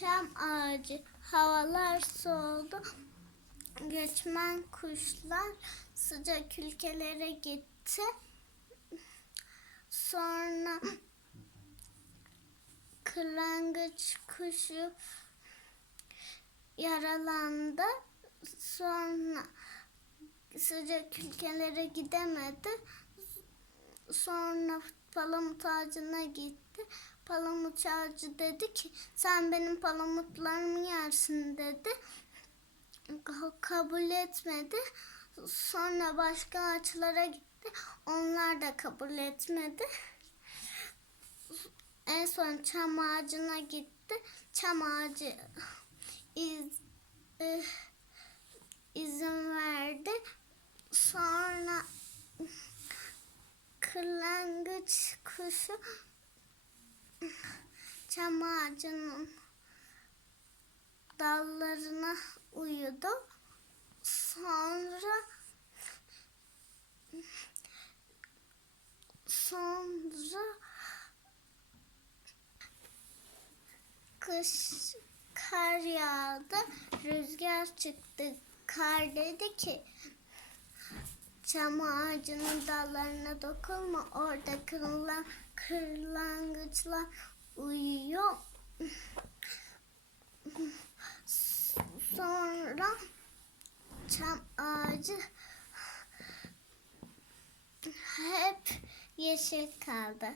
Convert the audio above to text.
çam ağacı, havalar soğudu. Göçmen kuşlar sıcak ülkelere gitti. Sonra kırlangıç kuşu yaralandı. Sonra sıcak ülkelere gidemedi. Sonra palamut ağacına gitti. Palamut ağacı dedi ki sen benim palamutlarımı yersin dedi. Ka- Kabul etmedi. Sonra başka ağaçlara gitti. Onlar da kabul etmedi. En son çam ağacına gitti. Çam ağacı iz, eh, izin verdi. Sonra kırlangıç kuşu çam ağacının dallarına uyudu. Sonra sonra kış kar yağdı, rüzgar çıktı. Kar dedi ki çam ağacının dallarına dokunma. Orada kırılan kırlangıçlar uyuyor. Sonra çam ağacı hep yeşil kaldı.